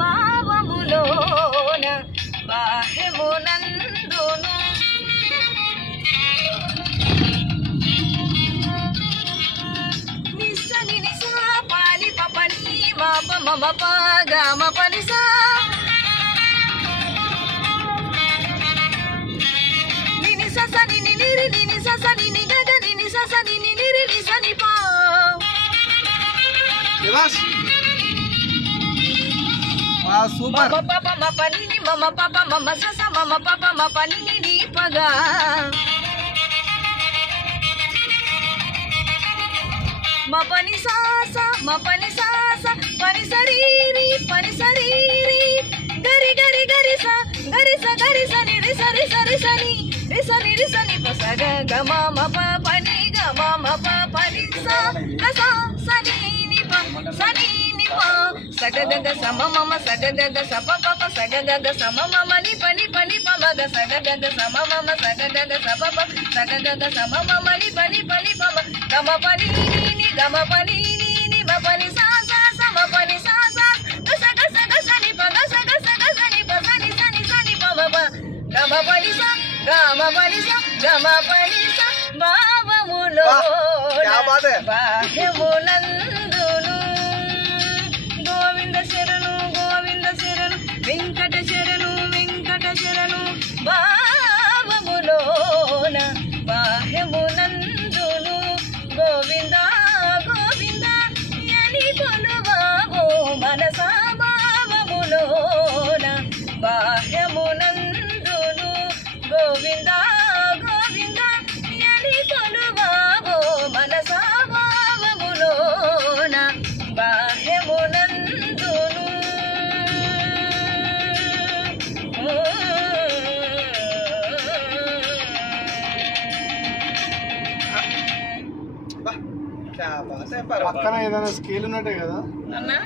భావములోన బాహ్యమునందును నిస్సని నిసా పాలి పపని మాప మమ పగమ పనిసా నిని ససని నిరి నిని ససని నిగగ నిని ససని నిరి నిసని పా సూపర్ మమ పాప మ పని మమ పాప మమ సస మమ పాప మ పని ని పగా మ పని సాస పని సరీరి గరి గరి గరి స నిరి సరి సని రి సని పసగ గమ మ ప పని గమ మ ప పని స గస సని ని ప సగగగ సమ మమ సగగగ సప పప సగగగ సమ మమ ని పని పమగ సగగగ సమ మమ సగగగ సప ప సగగగ సమ మమ ని పని పమ గమ పని ని గమ పని ని మ పని సా సమ పని సా గస ని ప గస ని ప సని పమ ప గమ పని సా భావములో బాహ్యమునందును గోవింద శరణు వెంకట శరణు భావములోన బాహ్యమునందును గోవింద యని కొలువావో మనసా భావములోన బాహ్యమునందును గోవింద యని కొలువావో మనసా భావములోన బాహ్యమునందును పక్కన ఏదైనా స్కేల్ ఉన్నట్టే కదా అన్నా